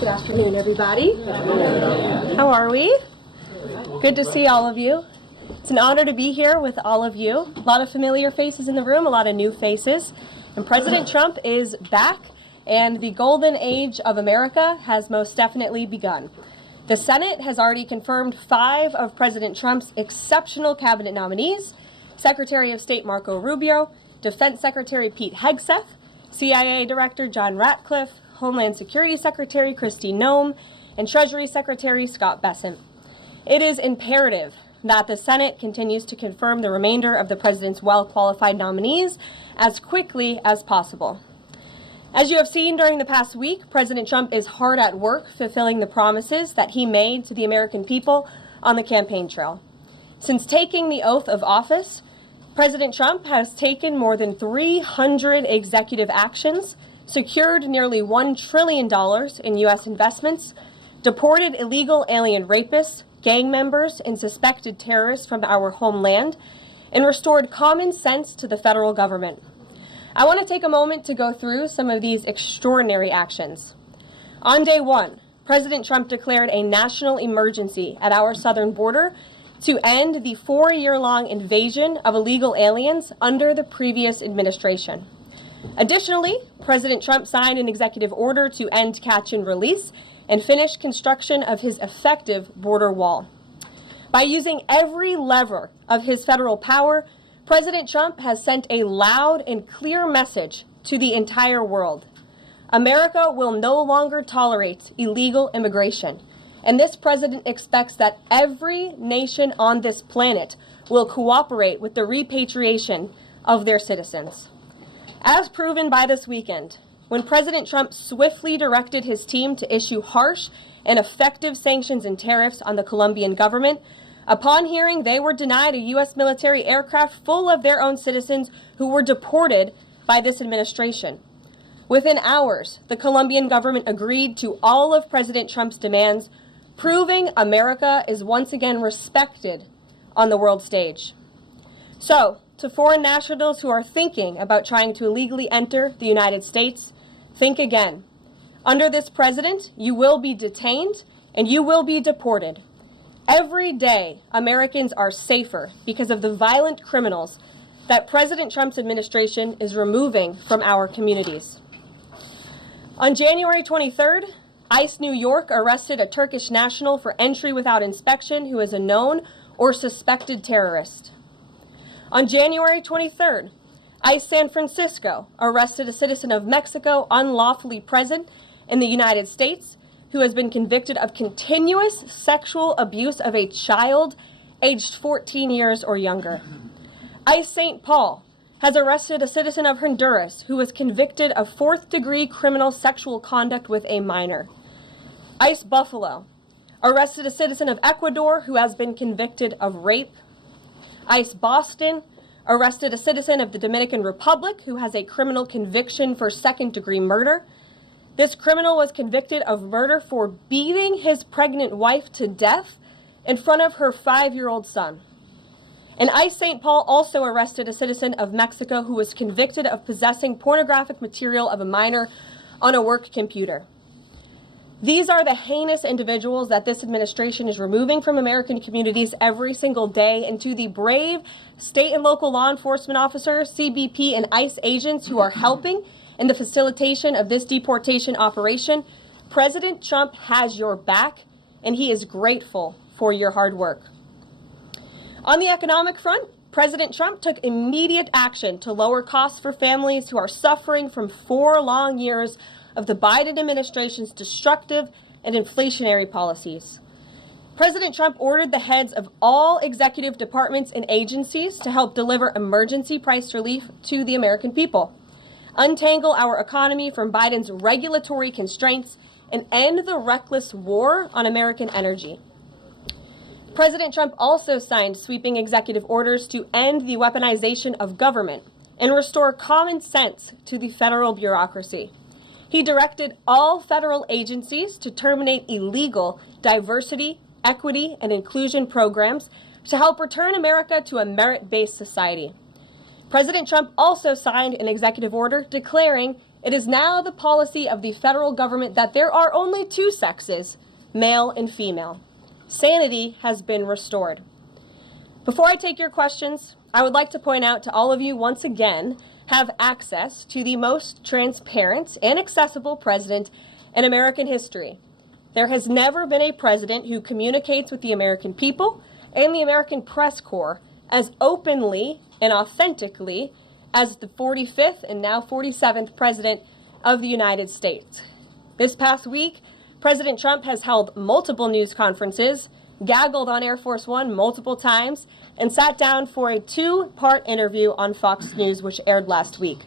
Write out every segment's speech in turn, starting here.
Good afternoon, everybody. How are we? Good to see all of you. It's an honor to be here with all of you. A lot of familiar faces in the room, a lot of new faces. And President Trump is back, and the golden age of America has most definitely begun. The Senate has already confirmed 5 of President Trump's exceptional cabinet nominees: Secretary of State Marco Rubio, Defense Secretary Pete Hegseth, CIA Director John Ratcliffe, Homeland Security Secretary Kristi Noem, and Treasury Secretary Scott Bessent. It is imperative that the Senate continues to confirm the remainder of the president's well-qualified nominees as quickly as possible. As you have seen during the past week, President Trump is hard at work fulfilling the promises that he made to the American people on the campaign trail. Since taking the oath of office, President Trump has taken more than 300 executive actions, secured nearly $1 trillion in U.S. investments, deported illegal alien rapists, gang members, and suspected terrorists from our homeland, and restored common sense to the federal government. I want to take a moment to go through some of these extraordinary actions. On day 1, President Trump declared a national emergency at our southern border to end the 4-year-long invasion of illegal aliens under the previous administration. Additionally, President Trump signed an executive order to end catch and release and finish construction of his effective border wall. By using every lever of his federal power, President Trump has sent a loud and clear message to the entire world. America will no longer tolerate illegal immigration, and this president expects that every nation on this planet will cooperate with the repatriation of their citizens. As proven by this weekend, when President Trump swiftly directed his team to issue harsh and effective sanctions and tariffs on the Colombian government, upon hearing they were denied a U.S. military aircraft full of their own citizens who were deported by this administration. Within hours, the Colombian government agreed to all of President Trump's demands, proving America is once again respected on the world stage. So, to foreign nationals who are thinking about trying to illegally enter the United States, think again. Under this president, you will be detained and you will be deported. Every day, Americans are safer because of the violent criminals that President Trump's administration is removing from our communities. On January 23rd, ICE New York arrested a Turkish national for entry without inspection who is a known or suspected terrorist. On January 23rd, ICE San Francisco arrested a citizen of Mexico unlawfully present in the United States who has been convicted of continuous sexual abuse of a child aged 14 years or younger. ICE St. Paul has arrested a citizen of Honduras who was convicted of 4th-degree criminal sexual conduct with a minor. ICE Buffalo arrested a citizen of Ecuador who has been convicted of rape. ICE Boston arrested a citizen of the Dominican Republic who has a criminal conviction for 2nd-degree murder. This criminal was convicted of murder for beating his pregnant wife to death in front of her 5-year-old son. And ICE St. Paul also arrested a citizen of Mexico who was convicted of possessing pornographic material of a minor on a work computer. These are the heinous individuals that this administration is removing from American communities every single day, and to the brave state and local law enforcement officers, CBP, and ICE agents who are helping in the facilitation of this deportation operation, President Trump has your back, and he is grateful for your hard work. On the economic front, President Trump took immediate action to lower costs for families who are suffering from 4 long years of the Biden administration's destructive and inflationary policies. President Trump ordered the heads of all executive departments and agencies to help deliver emergency price relief to the American people, untangle our economy from Biden's regulatory constraints, and end the reckless war on American energy. President Trump also signed sweeping executive orders to end the weaponization of government and restore common sense to the federal bureaucracy. He directed all federal agencies to terminate illegal diversity, equity, and inclusion programs to help return America to a merit-based society. President Trump also signed an executive order declaring It is now the policy of the federal government that there are only two sexes, male and female. Sanity has been restored. Before I take your questions, I would like to point out to all of you once again have access to the most transparent and accessible president in American history. There has never been a president who communicates with the American people and the American press corps as openly and authentically as the 45th and now 47th President of the United States. This past week, President Trump has held multiple news conferences, gaggled on Air Force One multiple times, and sat down for a two-part interview on Fox News, which aired last week.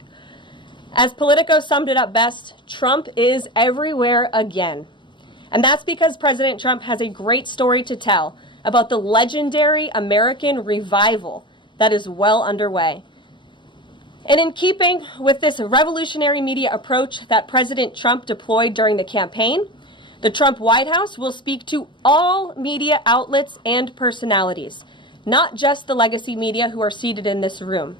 As Politico summed it up best, Trump is everywhere again. And that's because President Trump has a great story to tell about the legendary American revival that is well underway. And in keeping with this revolutionary media approach that President Trump deployed during the campaign, the Trump White House will speak to all media outlets and personalities, not just the legacy media who are seated in this room.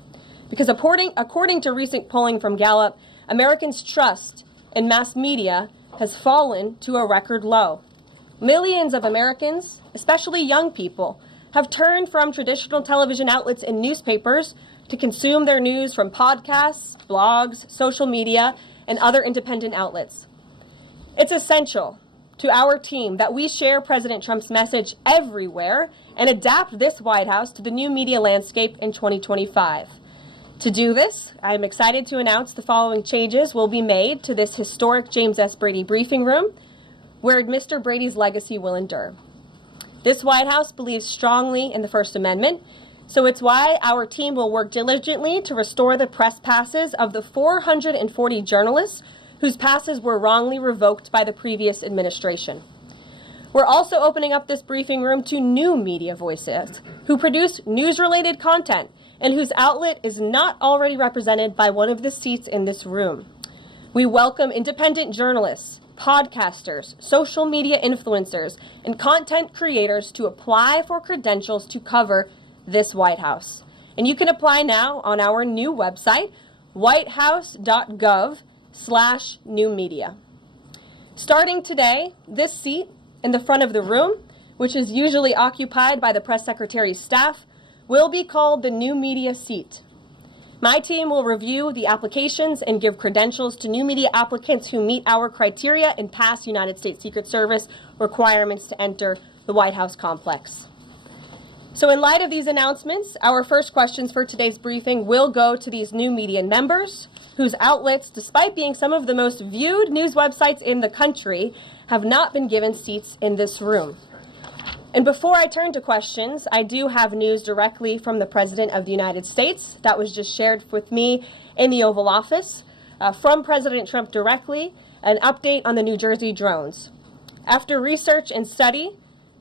Because according to recent polling from Gallup, Americans' trust in mass media has fallen to a record low. Millions of Americans, especially young people, have turned from traditional television outlets and newspapers to consume their news from podcasts, blogs, social media, and other independent outlets. It's essential to our team that we share President Trump's message everywhere and adapt this White House to the new media landscape in 2025. To do this, I'm excited to announce the following changes will be made to this historic James S. Brady briefing room, where Mr. Brady's legacy will endure. This White House believes strongly in the First Amendment, so it's why our team will work diligently to restore the press passes of the 440 journalists whose passes were wrongly revoked by the previous administration. We're also opening up this briefing room to new media voices who produce news-related content and whose outlet is not already represented by one of the seats in this room. We welcome independent journalists, podcasters, social media influencers, and content creators to apply for credentials to cover this White House. And you can apply now on our new website, whitehouse.gov/new media. Starting today, this seat in the front of the room, which is usually occupied by the press secretary's staff, will be called the new media seat. My team will review the applications and give credentials to new media applicants who meet our criteria and pass United States Secret Service requirements to enter the White House complex. So in light of these announcements, our first questions for today's briefing will go to these new media members whose outlets, despite being some of the most viewed news websites in the country, have not been given seats in this room. And before I turn to questions, I do have news directly from the President of the United States that was just shared with me in the Oval Office from President Trump directly, an update on the New Jersey drones. After research and study,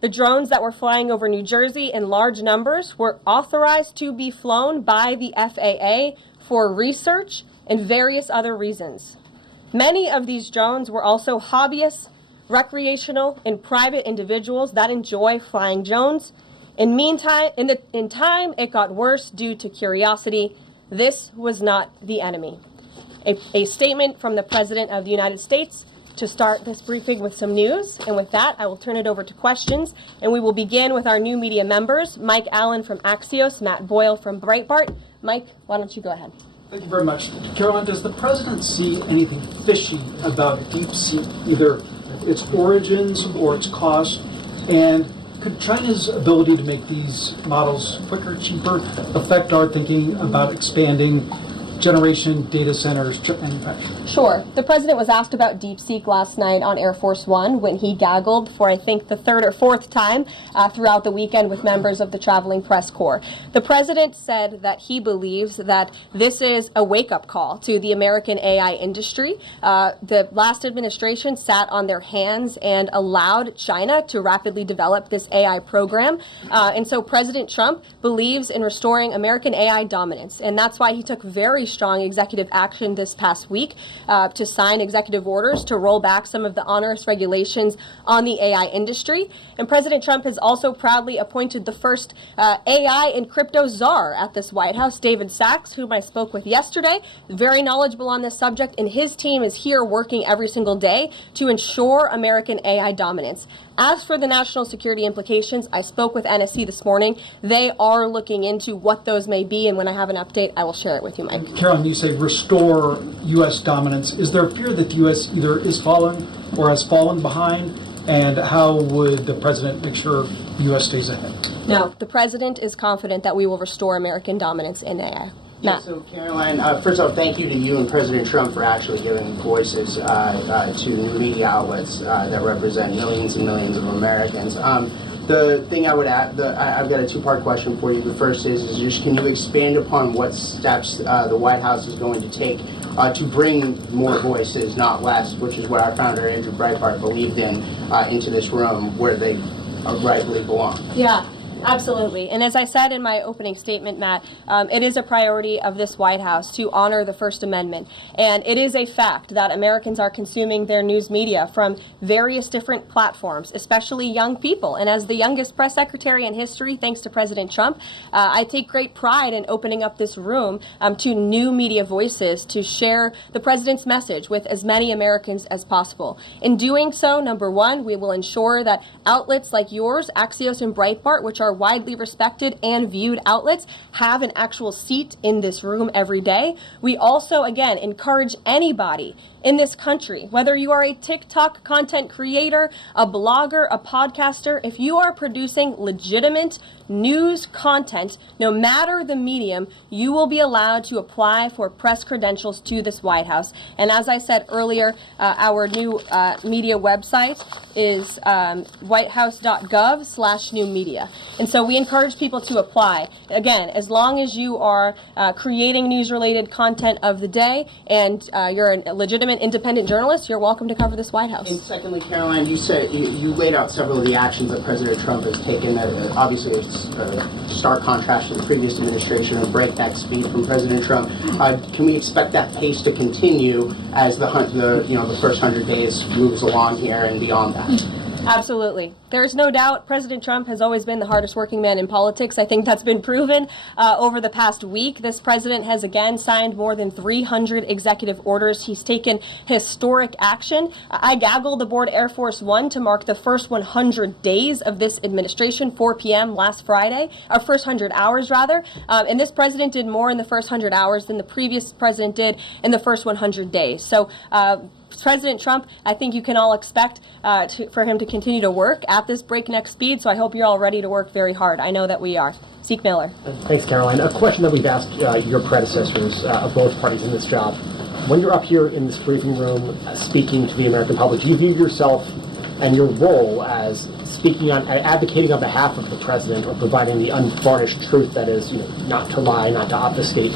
the drones that were flying over New Jersey in large numbers were authorized to be flown by the FAA for research and various other reasons. Many of these drones were also hobbyists, recreational, and private individuals that enjoy flying drones. In time, it got worse due to curiosity. This was not the enemy. A statement from the President of the United States to start this briefing with some news. And with that, I will turn it over to questions. And we will begin with our new media members, Mike Allen from Axios, Matt Boyle from Breitbart. Mike, why don't you go ahead? Thank you very much. Karoline, does the President see anything fishy about DeepSeek, either its origins or its cost? And could China's ability to make these models quicker, cheaper, affect our thinking about expanding generation data centers, chip manufacturing? Sure. The President was asked about DeepSeek last night on Air Force One when he gaggled for, I think, the third or fourth time throughout the weekend with members of the traveling press corps. The President said that he believes that this is a wake-up call to the American AI industry. The last administration sat on their hands and allowed China to rapidly develop this AI program. And so President Trump believes in restoring American AI dominance. And that's why he took very strong executive action this past week to sign executive orders to roll back some of the onerous regulations on the AI industry. And President Trump has also proudly appointed the first AI and crypto czar at this White House, David Sachs, whom I spoke with yesterday, very knowledgeable on this subject, and his team is here working every single day to ensure American AI dominance. As for the national security implications, I spoke with NSC this morning. They are looking into what those may be, and when I have an update, I will share it with you, Mike. Karoline, you say restore U.S. dominance. Is there a fear that the U.S. either is falling or has fallen behind? And how would the president make sure the U.S. stays ahead? No, the president is confident that we will restore American dominance in AI. Yeah, so Karoline, first of all, thank you to you and President Trump for actually giving voices to new media outlets that represent millions and millions of Americans. The thing I would add, I've got a two-part question for you. The first is just can you expand upon what steps the White House is going to take to bring more voices, not less, which is what our founder, Andrew Breitbart, believed in, into this room where they rightfully belong? Yeah. Absolutely. And as I said in my opening statement, Matt, it is a priority of this White House to honor the First Amendment. And it is a fact that Americans are consuming their news media from various different platforms, especially young people. And as the youngest press secretary in history, thanks to President Trump, I take great pride in opening up this room to new media voices to share the president's message with as many Americans as possible. In doing so, number one, we will ensure that outlets like yours, Axios and Breitbart, which are widely respected and viewed outlets, have an actual seat in this room every day. We also, again, encourage anybody in this country, whether you are a TikTok content creator, a blogger, a podcaster, if you are producing legitimate news content, no matter the medium, you will be allowed to apply for press credentials to this White House. And as I said earlier, our new media website is whitehouse.gov/new media. And so we encourage people to apply. Again, as long as you are creating news-related content of the day and you're a legitimate independent journalist, you're welcome to cover this White House. And secondly, Karoline, you said you laid out several of the actions that President Trump has taken. Obviously, it's a stark contrast to the previous administration, a breakneck speed from President Trump. Can we expect that pace to continue as the first 100 days moves along here and beyond that? Absolutely. There's no doubt President Trump has always been the hardest working man in politics. I think that's been proven over the past week. This president has again signed more than 300 executive orders. He's taken historic action. I gaggled aboard Air Force One to mark the first 100 days of this administration, 4 p.m. last Friday, or first 100 hours rather. And this president did more in the first 100 hours than the previous president did in the first 100 days. So President Trump, I think you can all expect for him to continue to work at this breakneck speed, so I hope you're all ready to work very hard. I know that we are. Zeke Miller. Thanks, Karoline. A question that we've asked your predecessors of both parties in this job. When you're up here in this briefing room speaking to the American public, do you view yourself and your role as speaking on, advocating on behalf of the president or providing the unvarnished truth that is, not to lie, not to obfuscate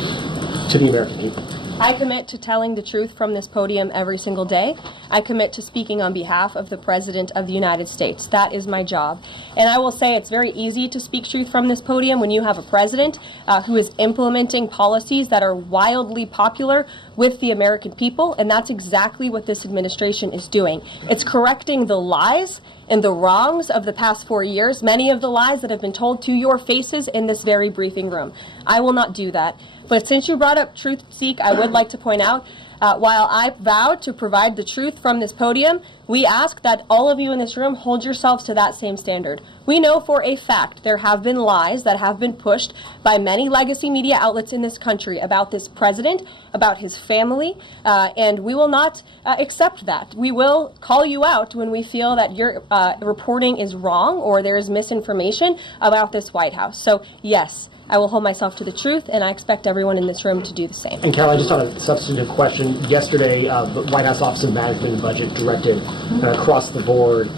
to the American people? I commit to telling the truth from this podium every single day. I commit to speaking on behalf of the President of the United States. That is my job. And I will say it's very easy to speak truth from this podium when you have a president who is implementing policies that are wildly popular with the American people, and that's exactly what this administration is doing. It's correcting the lies and the wrongs of the past 4 years, many of the lies that have been told to your faces in this very briefing room. I will not do that. But since you brought up truth, Zeke, I would like to point out, while I vowed to provide the truth from this podium, we ask that all of you in this room hold yourselves to that same standard. We know for a fact there have been lies that have been pushed by many legacy media outlets in this country about this president, about his family, and we will not accept that. We will call you out when we feel that your reporting is wrong or there is misinformation about this White House. So, yes, I will hold myself to the truth, and I expect everyone in this room to do the same. And Caroline, just on a substantive question, yesterday the White House Office of Management and Budget directed across the board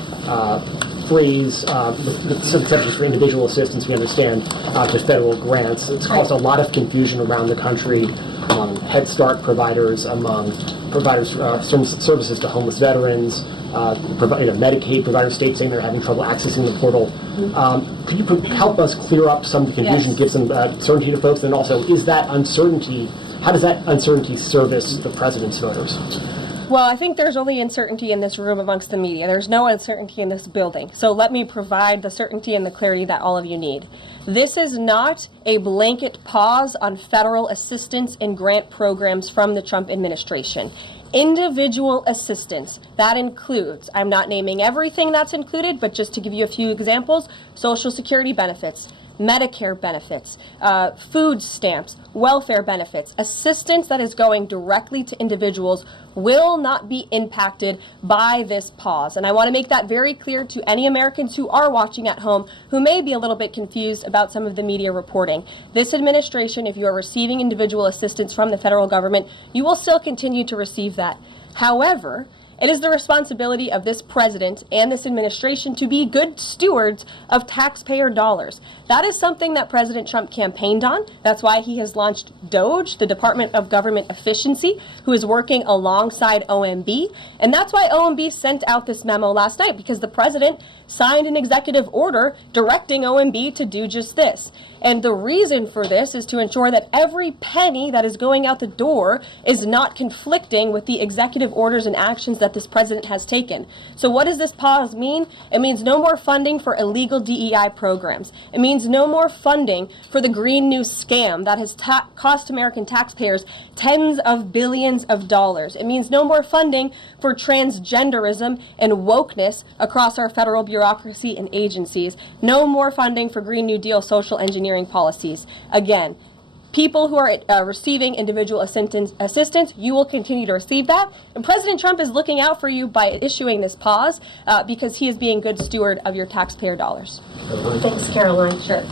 freeze, with some exceptions for individual assistance, we understand, to federal grants. It's caused a lot of confusion around the country among Head Start providers, among providers services to homeless veterans, Medicaid providers, states saying they're having trouble accessing the portal. Could you help us clear up some of the confusion, give some certainty to folks? And also, is that uncertainty how does that uncertainty service the president's voters? Well, I think there's only uncertainty in this room amongst the media. There's no uncertainty in this building. So let me provide the certainty and the clarity that all of you need. This is not a blanket pause on federal assistance and grant programs from the Trump administration. Individual assistance, that includes, I'm not naming everything that's included, but just to give you a few examples, Social Security benefits, Medicare benefits, food stamps, welfare benefits, assistance that is going directly to individuals will not be impacted by this pause. And I want to make that very clear to any Americans who are watching at home who may be a little bit confused about some of the media reporting. This administration, if you are receiving individual assistance from the federal government, you will still continue to receive that. However, it is the responsibility of this president and this administration to be good stewards of taxpayer dollars. That is something that President Trump campaigned on. That's why he has launched DOGE, the Department of Government Efficiency, who is working alongside OMB. And that's why OMB sent out this memo last night, because the president signed an executive order directing OMB to do just this. And the reason for this is to ensure that every penny that is going out the door is not conflicting with the executive orders and actions that this president has taken. So what does this pause mean? It means no more funding for illegal DEI programs. It means no more funding for the Green New scam that has cost American taxpayers tens of billions of dollars. It means no more funding for transgenderism and wokeness across our federal bureaucracy and agencies. No more funding for Green New Deal social engineering policies. Again, people who are receiving individual assistance, you will continue to receive that. And President Trump is looking out for you by issuing this pause because he is being good steward of your taxpayer dollars. Thanks, Karoline. Sure.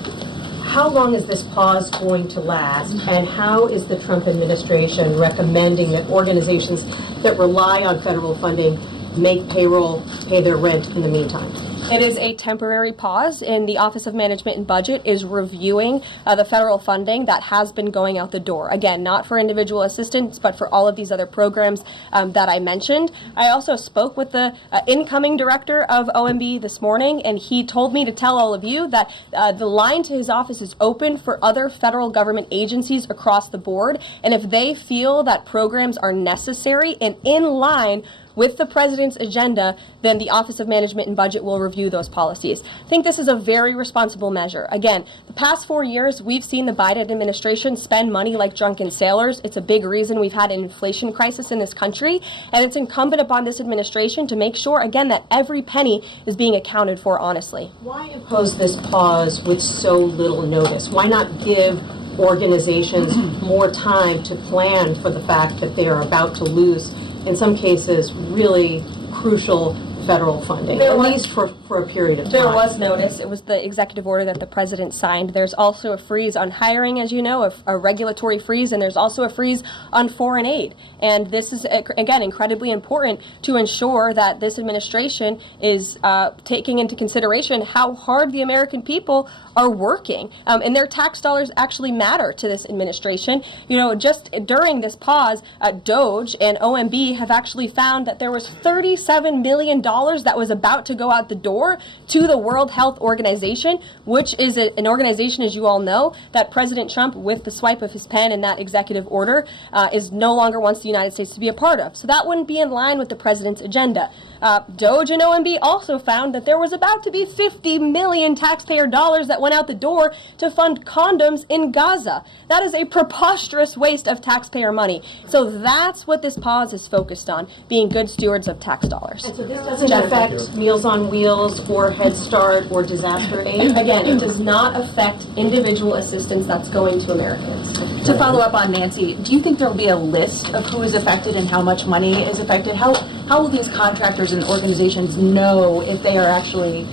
How long is this pause going to last, and how is the Trump administration recommending that organizations that rely on federal funding make payroll, pay their rent in the meantime? It is a temporary pause, and the Office of Management and Budget is reviewing the federal funding that has been going out the door. Again, not for individual assistance, but for all of these other programs that I mentioned. I also spoke with the incoming director of OMB this morning, and he told me to tell all of you that the line to his office is open for other federal government agencies across the board, and if they feel that programs are necessary and in line with the president's agenda, then the Office of Management and Budget will review those policies. I think this is a very responsible measure. Again, the past 4 years, we've seen the Biden administration spend money like drunken sailors. It's a big reason we've had an inflation crisis in this country, and it's incumbent upon this administration to make sure, again, that every penny is being accounted for honestly. Why impose this pause with so little notice? Why not give organizations more time to plan for the fact that they are about to lose, in some cases, really crucial federal funding, at least for a period of time? There was notice. It was the executive order that the president signed. There's also a freeze on hiring, as you know, a regulatory freeze, and there's also a freeze on foreign aid. And this is, again, incredibly important to ensure that this administration is taking into consideration how hard the American people are working. And their tax dollars actually matter to this administration. You know, just during this pause, DOGE and OMB have actually found that there was $37 million that was about to go out the door to the World Health Organization, which is an organization, as you all know, that President Trump, with the swipe of his pen in that executive order, is no longer wants the United States to be a part of. So that wouldn't be in line with the president's agenda. DOGE and OMB also found that there was about to be 50 million taxpayer dollars that went out the door to fund condoms in Gaza. That is a preposterous waste of taxpayer money. So that's what this pause is focused on, being good stewards of tax dollars. And so this doesn't affect Meals on Wheels or Head Start or disaster aid? Again, it does not affect individual assistance that's going to Americans. To follow up on Nancy, do you think there will be a list of who is affected and how much money is affected? How will these contractors and organizations know if they are actually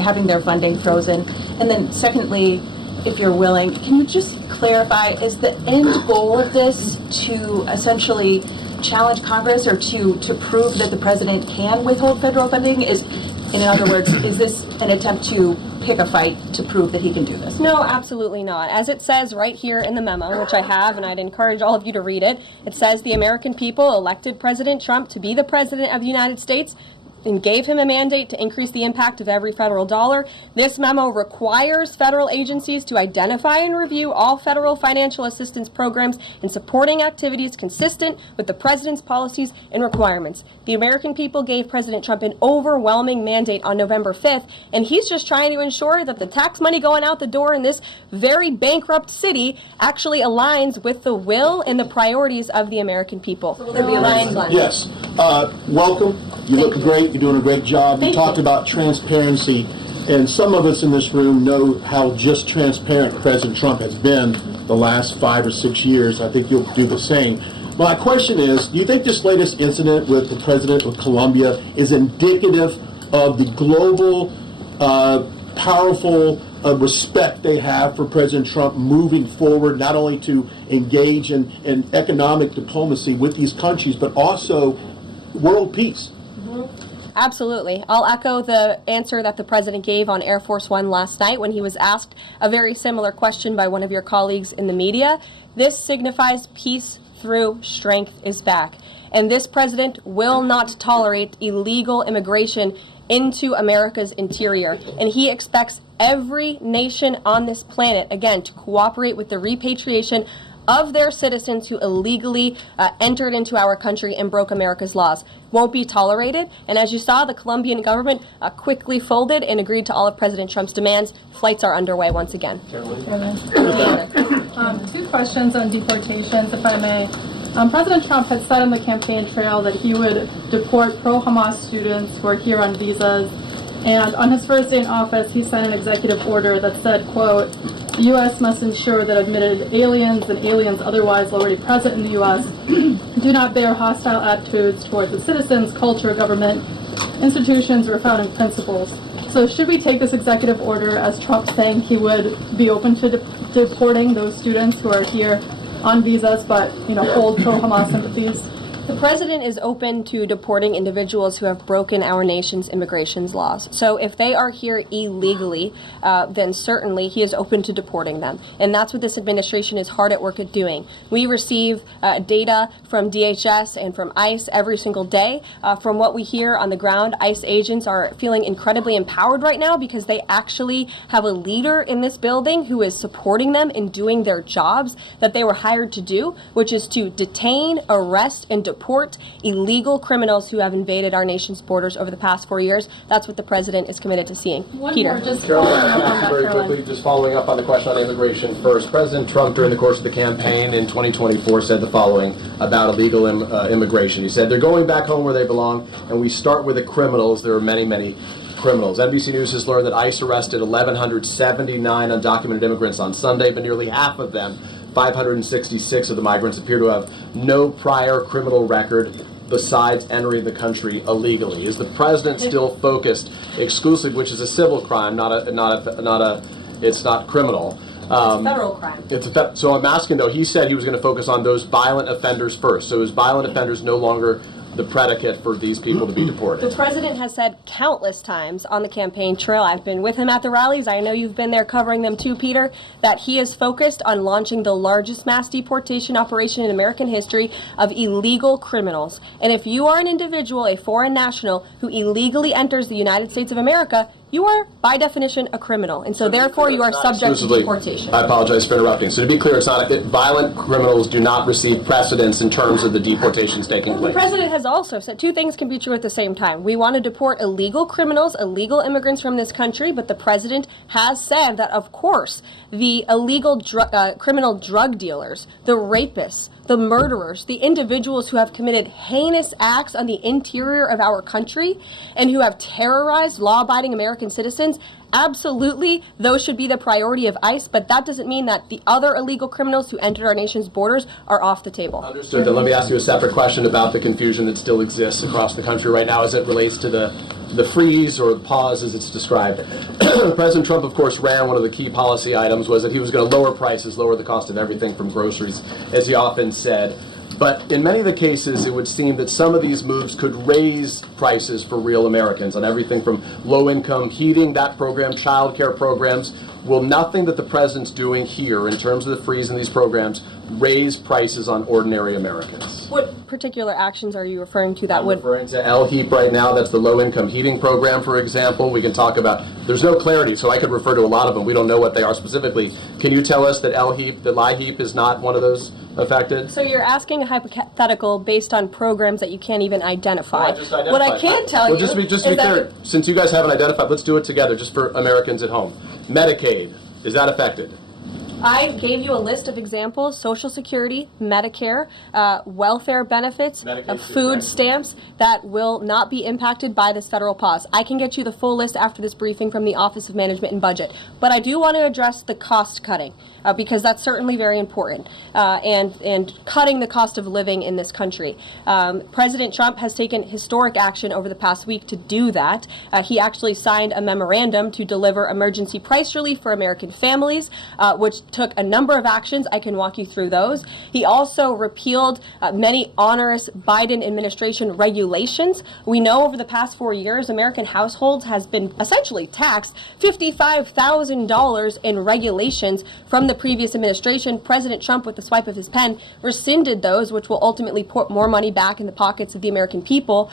having their funding frozen? And then secondly, if you're willing, can you just clarify, is the end goal of this to essentially challenge Congress or to prove that the president can withhold federal funding? In other words, is this an attempt to pick a fight to prove that he can do this? No, absolutely not. As it says right here in the memo, which I have, and I'd encourage all of you to read it, it says the American people elected President Trump to be the president of the United States. and gave him a mandate to increase the impact of every federal dollar. This memo requires federal agencies to identify and review all federal financial assistance programs and supporting activities consistent with the president's policies and requirements. The American people gave President Trump an overwhelming mandate on November 5th, and he's just trying to ensure that the tax money going out the door in this very bankrupt city actually aligns with the will and the priorities of the American people. Will there be a line? Yes. Welcome. You look great. You're doing a great job. You talked about transparency, and some of us in this room know how just transparent President Trump has been the last 5 or 6 years. I think you'll do the same. My question is, do you think this latest incident with the president of Colombia is indicative of the global, powerful respect they have for President Trump moving forward, not only to engage in economic diplomacy with these countries, but also world peace? Absolutely. I'll echo the answer that the president gave on Air Force One last night when he was asked a very similar question by one of your colleagues in the media. This signifies peace through strength is back. And this president will not tolerate illegal immigration into America's interior. And he expects every nation on this planet, again, to cooperate with the repatriation of their citizens who illegally entered into our country and broke America's laws. Won't be tolerated. And as you saw, the Colombian government quickly folded and agreed to all of President Trump's demands. Flights are underway once again. Two questions on deportations, if I may. President Trump had said on the campaign trail that he would deport pro-Hamas students who are here on visas. And on his first day in office, he signed an executive order that said, quote, the U.S. must ensure that admitted aliens and aliens otherwise already present in the U.S. do not bear hostile attitudes towards the citizens, culture, government, institutions, or founding principles. So should we take this executive order as Trump saying he would be open to deporting those students who are here on visas but, hold pro-Hamas sympathies? The president is open to deporting individuals who have broken our nation's immigration laws. So if they are here illegally, then certainly he is open to deporting them. And that's what this administration is hard at work at doing. We receive data from DHS and from ICE every single day. From what we hear on the ground, ICE agents are feeling incredibly empowered right now because they actually have a leader in this building who is supporting them in doing their jobs that they were hired to do, which is to detain, arrest, and deport illegal criminals who have invaded our nation's borders over the past 4 years. That's what the president is committed to seeing. Peter. Very quickly, just following up on the question on immigration first. President Trump, during the course of the campaign in 2024, said the following about illegal immigration. He said, they're going back home where they belong, and we start with the criminals. There are many, many criminals. NBC News has learned that ICE arrested 1,179 undocumented immigrants on Sunday, but nearly half of them, 566 of the migrants, appear to have no prior criminal record besides entering the country illegally. Is the president still focused exclusively, which is a civil crime, it's not criminal? It's a federal crime. So I'm asking, though, he said he was going to focus on those violent offenders first. So is violent offenders no longer the predicate for these people to be deported? The president has said countless times on the campaign trail, I've been with him at the rallies, I know you've been there covering them too, Peter, that he is focused on launching the largest mass deportation operation in American history of illegal criminals. And if you are an individual, a foreign national, who illegally enters the United States of America, you are, by definition, a criminal. And so therefore, you are subject to deportation. I apologize for interrupting. So to be clear, it's not violent criminals do not receive precedence in terms of the deportations taking place. The president has also said two things can be true at the same time. We want to deport illegal criminals, illegal immigrants from this country, but the president has said that, of course, the illegal criminal drug dealers, the rapists, the murderers, the individuals who have committed heinous acts on the interior of our country and who have terrorized law-abiding American citizens, absolutely, those should be the priority of ICE, but that doesn't mean that the other illegal criminals who entered our nation's borders are off the table. Understood. Then let me ask you a separate question about the confusion that still exists across the country right now as it relates to the freeze or the pause as it's described. President Trump, of course, ran one of the key policy items was that he was going to lower prices, lower the cost of everything from groceries, as he often said. But in many of the cases, it would seem that some of these moves could raise prices for real Americans on everything from low-income heating, that program, child care programs. Will nothing that the president's doing here in terms of the freeze in these programs raise prices on ordinary Americans. What particular actions are you referring to that I'm would... referring to LHEAP right now. That's the low-income heating program, for example. We can talk about, there's no clarity, so I could refer to a lot of them. We don't know what they are specifically. Can you tell us that LHEAP is not one of those affected? So you're asking a hypothetical based on programs that you can't even identify. Well, I just identified. What I can tell you just to be is clear, since you guys haven't identified, let's do it together just for Americans at home. Medicaid, is that affected? I gave you a list of examples: Social Security, Medicare, welfare benefits, food stamps that will not be impacted by this federal pause. I can get you the full list after this briefing from the Office of Management and Budget. But I do want to address the cost cutting because that's certainly very important and cutting the cost of living in this country. President Trump has taken historic action over the past week to do that. He actually signed a memorandum to deliver emergency price relief for American families, which took a number of actions. I can walk you through those. He also repealed many onerous Biden administration regulations. We know over the past 4 years, American households has been essentially taxed $55,000 in regulations from the previous administration. President Trump, with the swipe of his pen, rescinded those, which will ultimately put more money back in the pockets of the American people.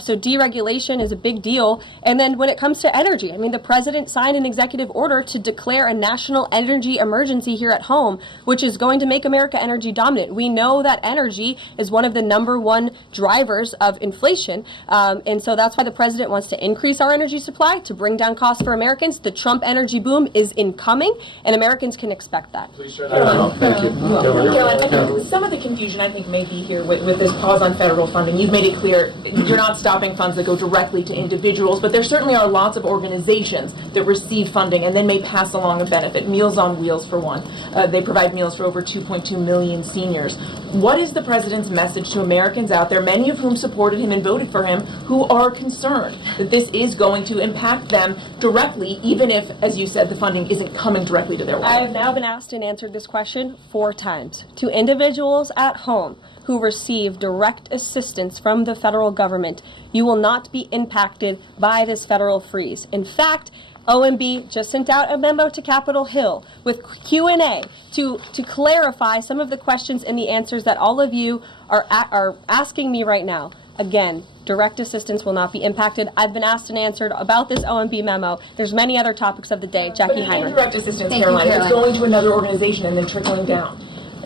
So deregulation is a big deal. And then when it comes to energy, I mean, the president signed an executive order to declare a national energy emergency here at home, which is going to make America energy dominant. We know that energy is one of the #1 drivers of inflation. And so that's why the president wants to increase our energy supply to bring down costs for Americans. The Trump energy boom is incoming, and Americans can expect that. Please share that. Thank you. Caroline, some of the confusion I think may be here with this pause on federal funding. You've made it clear you're not stopping funds that go directly to individuals, but there certainly are lots of organizations that receive funding and then may pass along a benefit. Meals on Wheels, for one. They provide meals for over 2.2 million seniors. What is the president's message to Americans out there, many of whom supported him and voted for him, who are concerned that this is going to impact them directly, even if, as you said, the funding isn't coming directly to their wallet? I have now been asked and answered this question 4 times. To individuals at home who receive direct assistance from the federal government, you will not be impacted by this federal freeze. In fact, OMB just sent out a memo to Capitol Hill with Q&A to clarify some of the questions and the answers that all of you are asking me right now. Again, direct assistance will not be impacted. I've been asked and answered about this OMB memo. There's many other topics of the day. Jackie Heinrich. Direct assistance, Caroline, it's going to another organization and then trickling down.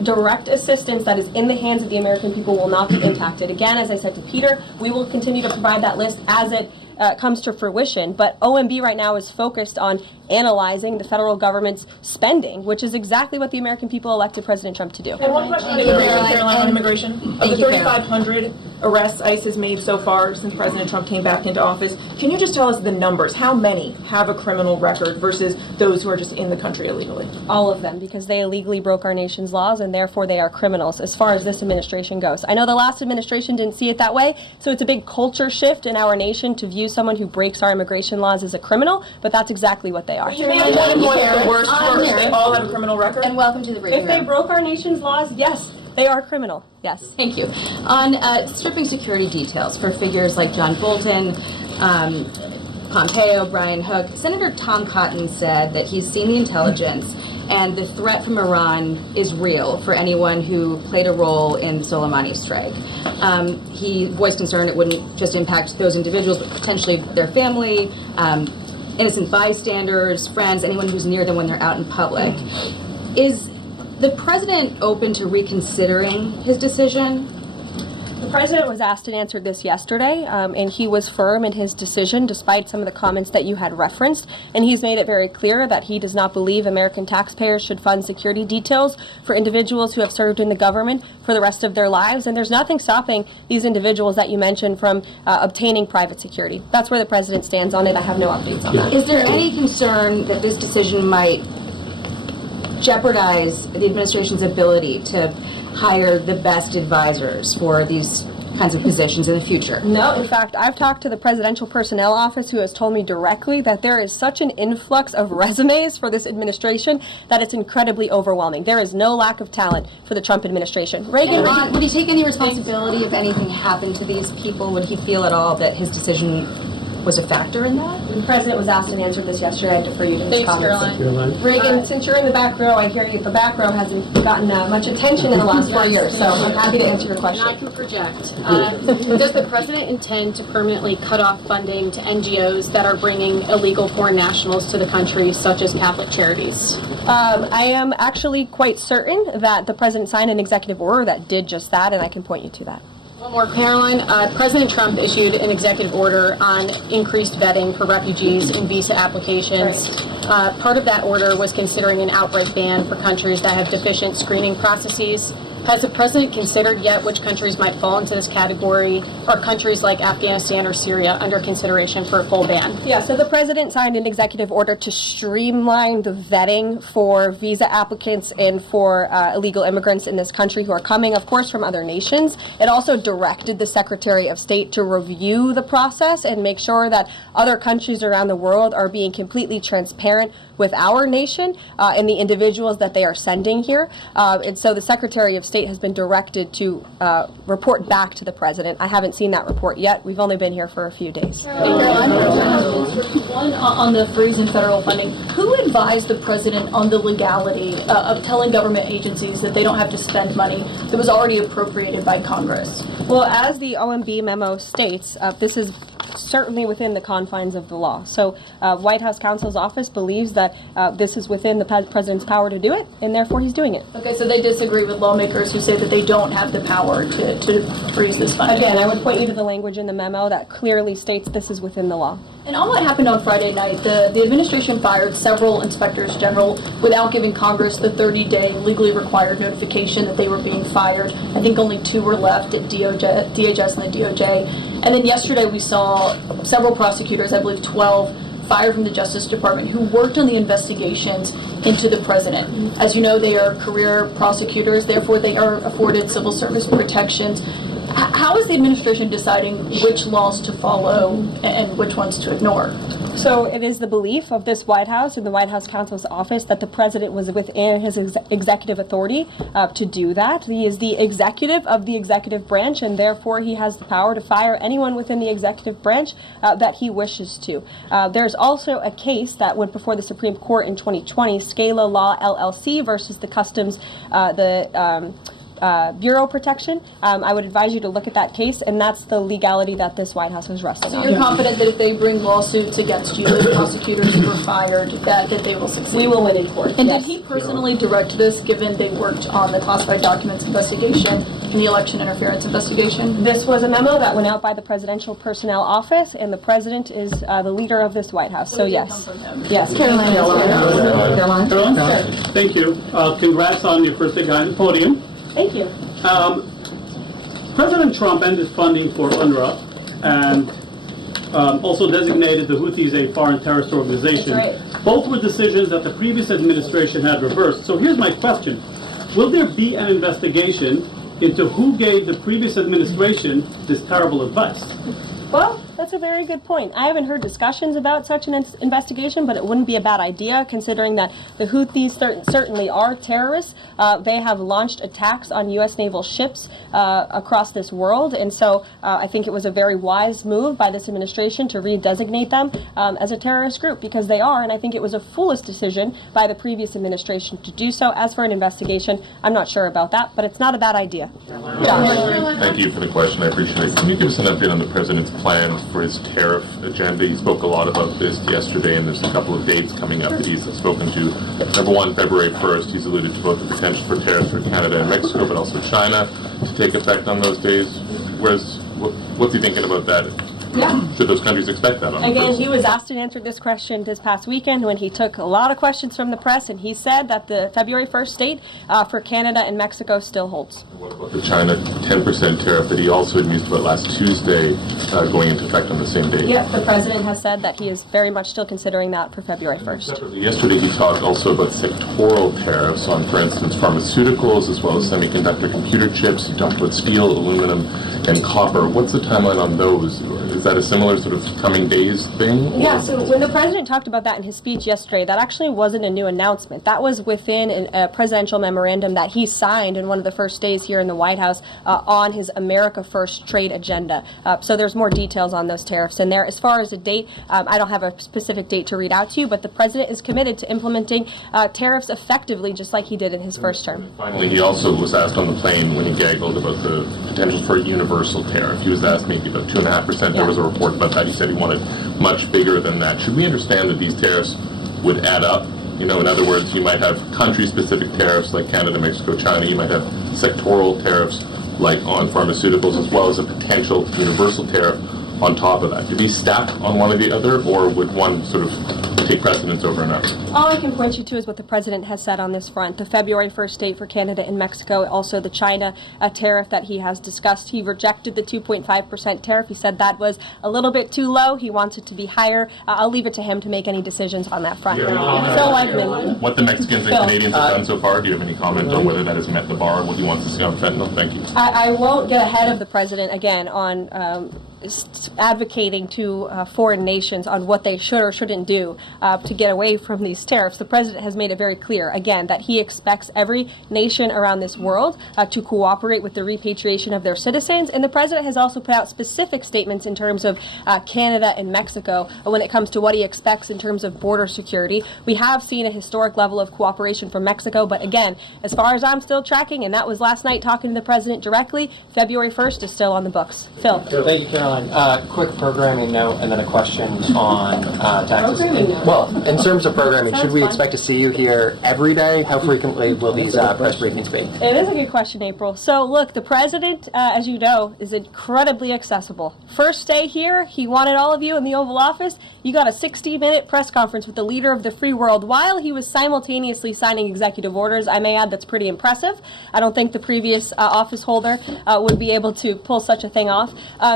Direct assistance that is in the hands of the American people will not be impacted. Again, as I said to Peter, we will continue to provide that list as it comes to fruition. But OMB right now is focused on analyzing the federal government's spending, which is exactly what the American people elected President Trump to do. And one question on immigration. Of the 3,500 arrests ICE has made so far since President Trump came back into office, can you just tell us the numbers? How many have a criminal record versus those who are just in the country illegally? All of them, because they illegally broke our nation's laws and therefore they are criminals as far as this administration goes. I know the last administration didn't see it that way, so it's a big culture shift in our nation to view someone who breaks our immigration laws as a criminal, but that's exactly what they are. You made one point the worst first. They all have a criminal record? And welcome to the briefing If they room. broke our nation's laws, yes, they are criminal. Yes. Thank you. On stripping security details for figures like John Bolton, Pompeo, Brian Hook, Senator Tom Cotton said that he's seen the intelligence and the threat from Iran is real for anyone who played a role in the Soleimani strike. He voiced concern it wouldn't just impact those individuals, but potentially their family, innocent bystanders, friends, anyone who's near them when they're out in public. Is the president open to reconsidering his decision? The president was asked and answered this yesterday, and he was firm in his decision despite some of the comments that you had referenced, and he's made it very clear that he does not believe American taxpayers should fund security details for individuals who have served in the government for the rest of their lives, and there's nothing stopping these individuals that you mentioned from obtaining private security. That's where the president stands on it. I have no updates on that. Is there any concern that this decision might jeopardize the administration's ability to hire the best advisors for these kinds of positions in the future? No, in fact, I've talked to the Presidential Personnel Office, who has told me directly that there is such an influx of resumes for this administration that it's incredibly overwhelming. There is no lack of talent for the Trump administration. Reagan, would he take any responsibility if anything happened to these people? Would he feel at all that his decision was a factor in that? The President was asked and answered this yesterday. I defer you to his Thanks, comments. Karoline. Reagan, since you're in the back row, I hear you. The back row hasn't gotten much attention in the last 4 years, so I'm happy to answer your question. And I can project. Does the president intend to permanently cut off funding to NGOs that are bringing illegal foreign nationals to the country, such as Catholic charities? I am actually quite certain that the President signed an executive order that did just that, and I can point you to that. One more, Caroline. President Trump issued an executive order on increased vetting for refugees in visa applications. Part of that order was considering an outbreak ban for countries that have deficient screening processes. Has the president considered yet which countries might fall into this category? Are countries like Afghanistan or Syria under consideration for a full ban? Yeah, so the president signed an executive order to streamline the vetting for visa applicants and for illegal immigrants in this country who are coming, of course, from other nations. It also directed the Secretary of State to review the process and make sure that other countries around the world are being completely transparent with our nation and the individuals that they are sending here. And so the Secretary of State has been directed to report back to the president. I haven't seen that report yet. We've only been here for a few days. One on the freeze in federal funding. Who advised the president on the legality of telling government agencies that they don't have to spend money that was already appropriated by Congress? Well, as the OMB memo states, this is certainly within the confines of the law. So White House counsel's office believes that this is within the president's power to do it, and therefore he's doing it. Okay, so they disagree with lawmakers who say that they don't have the power to freeze this funding. Again, I would point you to the language in the memo that clearly states this is within the law. And on what happened on Friday night, the administration fired several inspectors general without giving Congress the 30-day legally required notification that they were being fired. I think only 2 were left at DHS and the DOJ. And then yesterday we saw several prosecutors, I believe 12, fired from the Justice Department who worked on the investigations into the president. As you know, they are career prosecutors, therefore they are afforded civil service protections. How is the administration deciding which laws to follow and which ones to ignore? So it is the belief of this White House and the White House counsel's office that the president was within his executive authority to do that. He is the executive of the executive branch, and therefore he has the power to fire anyone within the executive branch that he wishes to. There's also a case that went before the Supreme Court in 2020, Scala Law LLC versus the Customs, Bureau Protection. I would advise you to look at that case, and that's the legality that this White House was resting on. So you're confident that if they bring lawsuits against you, the prosecutors who were fired, that they will succeed? We will win in court. And yes. Did he personally direct this, given they worked on the classified documents investigation and the election interference investigation? This was a memo that went out by the Presidential Personnel Office, and the president is the leader of this White House. So yes. Yes. Caroline. Caroline? Thank you. Congrats on your first day behind the podium. Thank you. President Trump ended funding for UNRWA and also designated the Houthis a foreign terrorist organization. That's right. Both were decisions that the previous administration had reversed. So here's my question. Will there be an investigation into who gave the previous administration this terrible advice? Well, that's a very good point. I haven't heard discussions about such an investigation, but it wouldn't be a bad idea considering that the Houthis certainly are terrorists. They have launched attacks on U.S. naval ships across this world, and so I think it was a very wise move by this administration to redesignate them as a terrorist group, because they are, and I think it was a foolish decision by the previous administration to do so. As for an investigation, I'm not sure about that, but it's not a bad idea. Josh. Thank you for the question. I appreciate it. Can you give us an update on the president's plans for his tariff agenda? He spoke a lot about this yesterday, and there's a couple of dates coming up that he's spoken to. Number one, February 1st, he's alluded to both the potential for tariffs for Canada and Mexico, but also China to take effect on those days. What's he thinking about that? Yeah. Should those countries expect that on the Again, first? he was asked and answered this question this past weekend when he took a lot of questions from the press, and he said that the February 1st date for Canada and Mexico still holds. What about the China 10% tariff that he also had mused about last Tuesday going into effect on the same day? Yeah, the president has said that he is very much still considering that for February 1st. Separately, yesterday he talked also about sectoral tariffs on, for instance, pharmaceuticals as well as semiconductor computer chips. He talked about steel, aluminum, and copper. What's the timeline on those? Is that a similar sort of coming days thing? Yeah, so when the president talked about that in his speech yesterday, that actually wasn't a new announcement. That was within a presidential memorandum that he signed in one of the first days here in the White House on his America First trade agenda. So there's more details on those tariffs in there. As far as a date, I don't have a specific date to read out to you, but the president is committed to implementing tariffs effectively, just like he did in his first term. Finally, he also was asked on the plane when he gaggled about the potential for a universal tariff. He was asked maybe about 2.5%. There was a report about that. He said he wanted much bigger than that. Should we understand that these tariffs would add up? You know, in other words, you might have country-specific tariffs like Canada, Mexico, China. You might have sectoral tariffs like on pharmaceuticals, as well as a potential universal tariff on top of that. Do these stack on one or the other, or would one sort of take precedence over another? All I can point you to is what the president has said on this front. The February 1st date for Canada and Mexico, also the China tariff that he has discussed. He rejected the 2.5% tariff. He said that was a little bit too low. He wants it to be higher. I'll leave it to him to make any decisions on that front. What the Mexicans and Canadians have done so far, do you have any comment on whether that has met the bar, what he wants to see on fentanyl? Thank you. I won't get ahead of the president again on advocating to foreign nations on what they should or shouldn't do to get away from these tariffs. The president has made it very clear, again, that he expects every nation around this world to cooperate with the repatriation of their citizens, and the president has also put out specific statements in terms of Canada and Mexico when it comes to what he expects in terms of border security. We have seen a historic level of cooperation from Mexico, but again, as far as I'm still tracking, and that was last night talking to the president directly, February 1st is still on the books. Phil. Thank you, Caroline. Quick programming note and then a question on taxes. Well, in terms of programming, should we expect to see you here every day? How frequently will these press briefings be? It is a good question, April. So look, the president, as you know, is incredibly accessible. First day here, he wanted all of you in the Oval Office. You got a 60-minute press conference with the leader of the free world while he was simultaneously signing executive orders. I may add that's pretty impressive. I don't think the previous office holder would be able to pull such a thing off.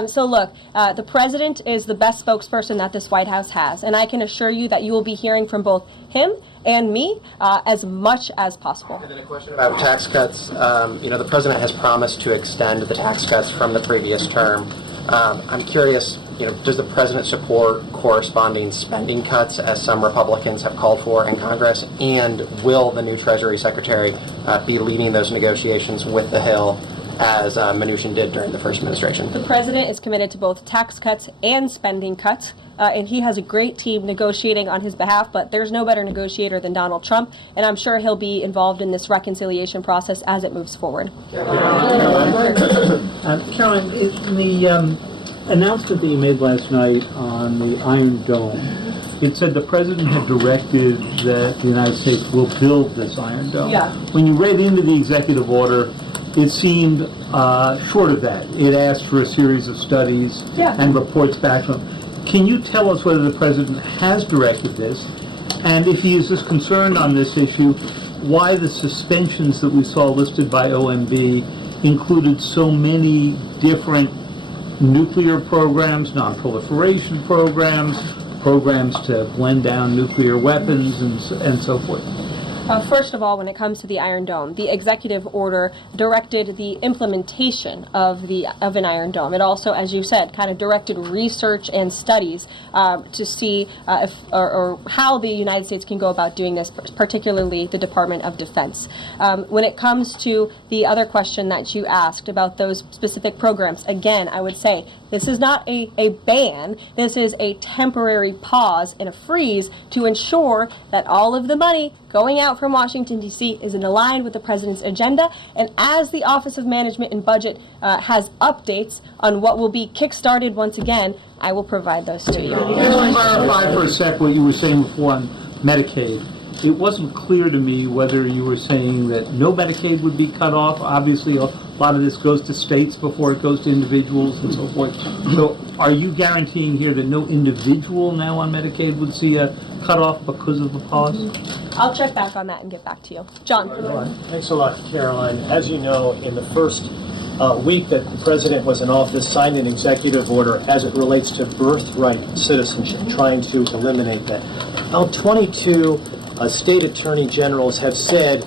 So look, the president is the best spokesperson that this White House has, and I can assure you that you will be hearing from both him and me as much as possible. And then a question about tax cuts. The president has promised to extend the tax cuts from the previous term. I'm curious, does the president support corresponding spending cuts, as some Republicans have called for in Congress? And will the new Treasury Secretary be leading those negotiations with the Hill, as Mnuchin did during the first administration? The president is committed to both tax cuts and spending cuts, and he has a great team negotiating on his behalf, but there's no better negotiator than Donald Trump, and I'm sure he'll be involved in this reconciliation process as it moves forward. Caroline, in the announcement that you made last night on the Iron Dome, it said the president had directed that the United States will build this Iron Dome. Yeah. When you read into the executive order, it seemed short of that. It asked for a series of studies and reports back from. Can you tell us whether the president has directed this, and if he is as concerned on this issue, why the suspensions that we saw listed by OMB included so many different nuclear programs, non-proliferation programs, programs to blend down nuclear weapons, and so forth? First of all, when it comes to the Iron Dome, the executive order directed the implementation of an Iron Dome. It also, as you said, kind of directed research and studies to see if or how the United States can go about doing this, particularly the Department of Defense. When it comes to the other question that you asked about those specific programs, again, I would say this is not a ban. This is a temporary pause and a freeze to ensure that all of the money going out from Washington, D.C. is aligned with the president's agenda. And as the Office of Management and Budget has updates on what will be kick-started once again, I will provide those to you. Can I clarify for a sec what you were saying before on Medicaid? It wasn't clear to me whether you were saying that no Medicaid would be cut off. Obviously, a lot of this goes to states before it goes to individuals and so forth. So are you guaranteeing here that no individual now on Medicaid would see a cutoff because of the pause? I'll check back on that and get back to you. John. Thanks a lot, Caroline. As you know, in the first week that the president was in office, signed an executive order as it relates to birthright citizenship, trying to eliminate that. Now, 22 state attorney generals have said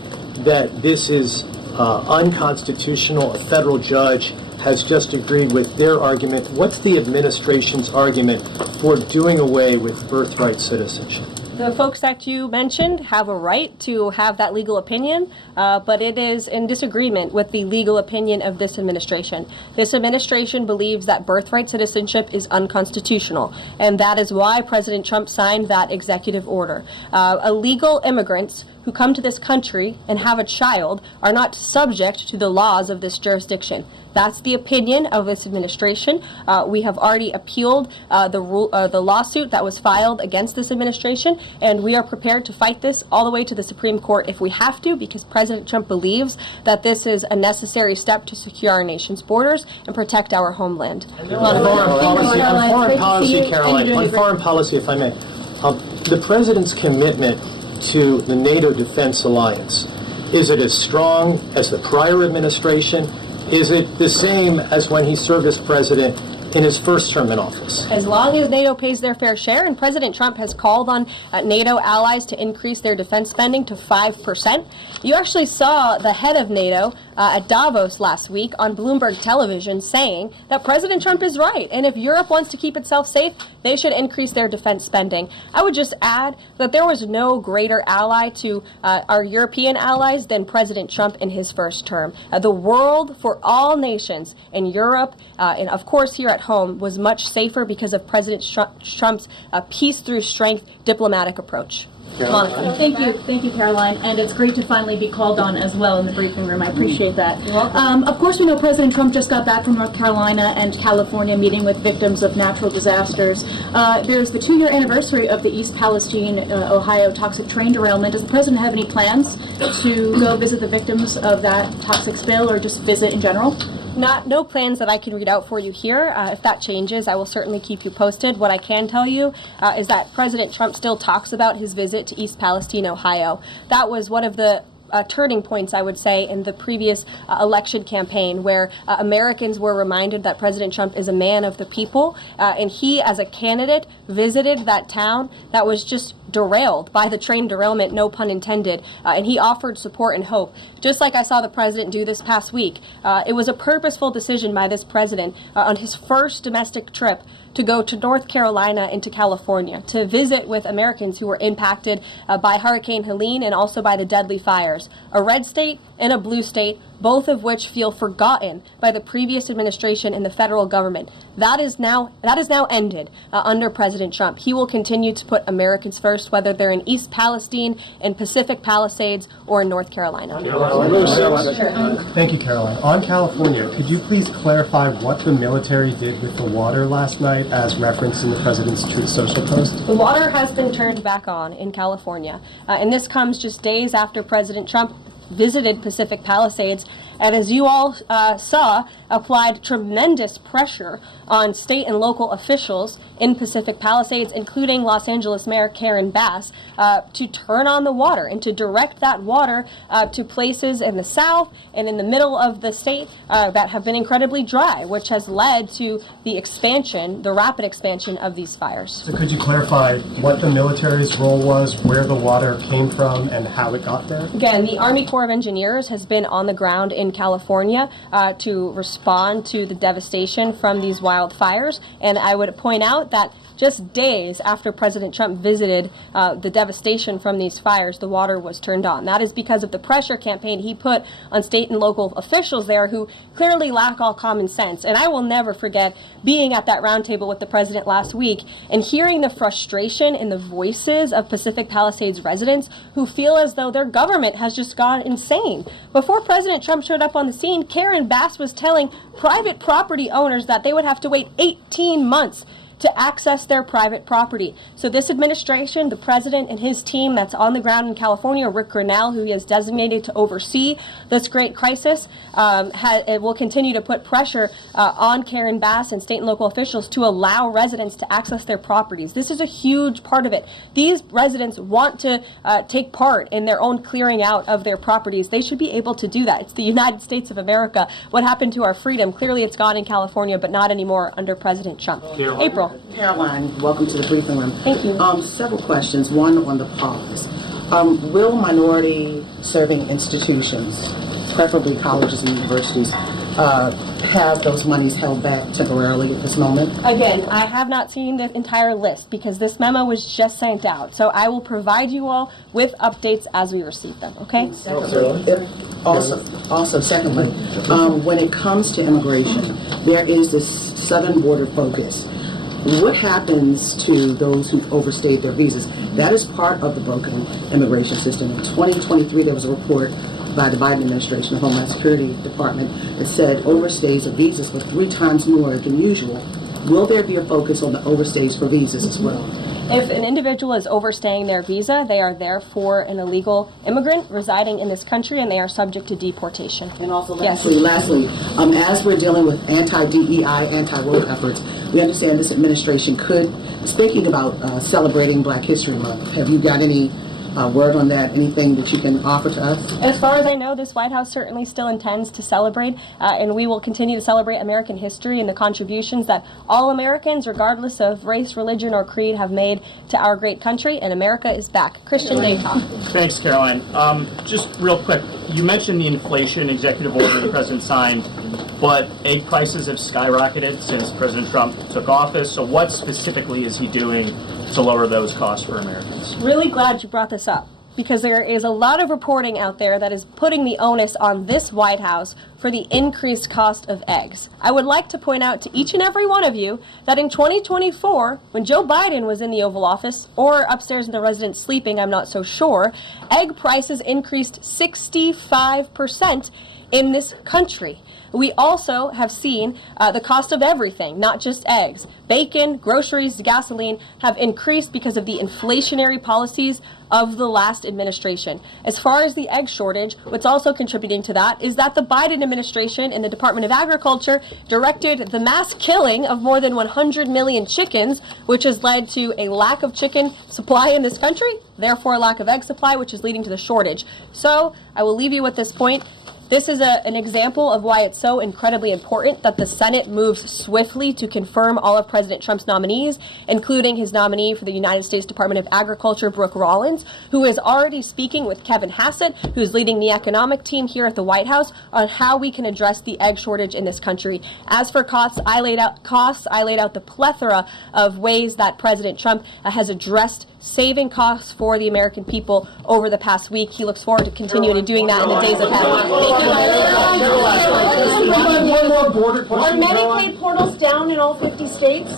that this is unconstitutional. A federal judge has just agreed with their argument. What's the administration's argument for doing away with birthright citizenship? The folks that you mentioned have a right to have that legal opinion, but it is in disagreement with the legal opinion of this administration. This administration believes that birthright citizenship is unconstitutional, and that is why President Trump signed that executive order. Illegal immigrants who come to this country and have a child are not subject to the laws of this jurisdiction. That's the opinion of this administration. We have already appealed the lawsuit that was filed against this administration, and we are prepared to fight this all the way to the Supreme Court if we have to, because President Trump believes that this is a necessary step to secure our nation's borders and protect our homeland. On foreign policy, Karoline, on foreign policy, if I may, the president's commitment to the NATO Defense Alliance, is it as strong as the prior administration? Is it the same as when he served as president in his first term in office? As long as NATO pays their fair share, and President Trump has called on NATO allies to increase their defense spending to 5%. You actually saw the head of NATO at Davos last week on Bloomberg television saying that President Trump is right, and if Europe wants to keep itself safe, they should increase their defense spending. I would just add that there was no greater ally to our European allies than President Trump in his first term. The world for all nations in Europe, and of course here at home, was much safer because of President Trump's peace through strength diplomatic approach. Thank you, Karoline, and it's great to finally be called on as well in the briefing room. I appreciate that. Of course, we know President Trump just got back from North Carolina and California meeting with victims of natural disasters. There's the 2-year anniversary of the East Palestine, Ohio toxic train derailment. Does the president have any plans to go visit the victims of that toxic spill, or just visit in general? No plans that I can read out for you here. If that changes, I will certainly keep you posted. What I can tell you is that President Trump still talks about his visit to East Palestine, Ohio. That was one of the turning points, I would say, in the previous election campaign, where Americans were reminded that President Trump is a man of the people, and he, as a candidate, visited that town that was just derailed by the train derailment, no pun intended, and he offered support and hope, just like I saw the president do this past week. It was a purposeful decision by this president on his first domestic trip to go to North Carolina and to California to visit with Americans who were impacted by Hurricane Helene and also by the deadly fires. A red state and a blue state, both of which feel forgotten by the previous administration and the federal government. That is now ended under President Trump. He will continue to put Americans first, whether they're in East Palestine, in Pacific Palisades, or in North Carolina. Thank you, Caroline. On California, could you please clarify what the military did with the water last night, as referenced in the president's Truth Social post? The water has been turned back on in California, and this comes just days after President Trump visited Pacific Palisades, and as you all saw, applied tremendous pressure on state and local officials in Pacific Palisades, including Los Angeles Mayor Karen Bass, to turn on the water and to direct that water to places in the south and in the middle of the state that have been incredibly dry, which has led to the expansion, the rapid expansion of these fires. So could you clarify what the military's role was, where the water came from, and how it got there? Again, the Army Corps of Engineers has been on the ground in California to respond to the devastation from these wildfires, and I would point out that just days after President Trump visited the devastation from these fires, the water was turned on. That is because of the pressure campaign he put on state and local officials there who clearly lack all common sense. And I will never forget being at that roundtable with the president last week and hearing the frustration in the voices of Pacific Palisades residents who feel as though their government has just gone insane. Before President Trump showed up on the scene, Karen Bass was telling private property owners that they would have to wait 18 months to access their private property. So this administration, the president and his team that's on the ground in California, Rick Grinnell, who he has designated to oversee this great crisis, it will continue to put pressure on Karen Bass and state and local officials to allow residents to access their properties. This is a huge part of it. These residents want to take part in their own clearing out of their properties. They should be able to do that. It's the United States of America. What happened to our freedom? Clearly it's gone in California, but not anymore under President Trump. April. Caroline, welcome to the briefing room. Thank you. Several questions. One on the pause. Will minority serving institutions, preferably colleges and universities, have those monies held back temporarily at this moment? Again, I have not seen the entire list because this memo was just sent out. So I will provide you all with updates as we receive them, okay? Also, secondly, when it comes to immigration, there is this southern border focus. What happens to those who overstayed their visas? That is part of the broken immigration system. In 2023, there was a report by the Biden administration, the Homeland Security Department, that said overstays of visas were 3 times more than usual. Will there be a focus on the overstays for visas as well? If an individual is overstaying their visa, they are therefore an illegal immigrant residing in this country and they are subject to deportation. And also lastly, as we're dealing with anti-DEI, anti-woke efforts, we understand this administration is thinking about celebrating Black History Month. Have you got any word on that? Anything that you can offer to us? As far as I know, this White House certainly still intends to celebrate, and we will continue to celebrate American history and the contributions that all Americans, regardless of race, religion, or creed, have made to our great country, and America is back. Christian Laycock. Thanks, Caroline. Just real quick, you mentioned the inflation executive order the president signed, but egg prices have skyrocketed since President Trump took office. So what specifically is he doing to lower those costs for Americans? Really glad you brought this up, because there is a lot of reporting out there that is putting the onus on this White House for the increased cost of eggs. I would like to point out to each and every one of you that in 2024, when Joe Biden was in the Oval Office, or upstairs in the residence sleeping, I'm not so sure, egg prices increased 65% in this country. We also have seen the cost of everything, not just eggs. Bacon, groceries, gasoline have increased because of the inflationary policies of the last administration. As far as the egg shortage, what's also contributing to that is that the Biden administration and the Department of Agriculture directed the mass killing of more than 100 million chickens, which has led to a lack of chicken supply in this country, therefore a lack of egg supply, which is leading to the shortage. So I will leave you with this point. This is an example of why it's so incredibly important that the Senate moves swiftly to confirm all of President Trump's nominees, including his nominee for the United States Department of Agriculture, Brooke Rollins, who is already speaking with Kevin Hassett, who's leading the economic team here at the White House, on how we can address the egg shortage in this country. As for costs, I laid out the plethora of ways that President Trump has addressed saving costs for the American people over the past week. He looks forward to continuing to doing that in the days ahead. One more border question. Are Medicaid portals down in all 50 states?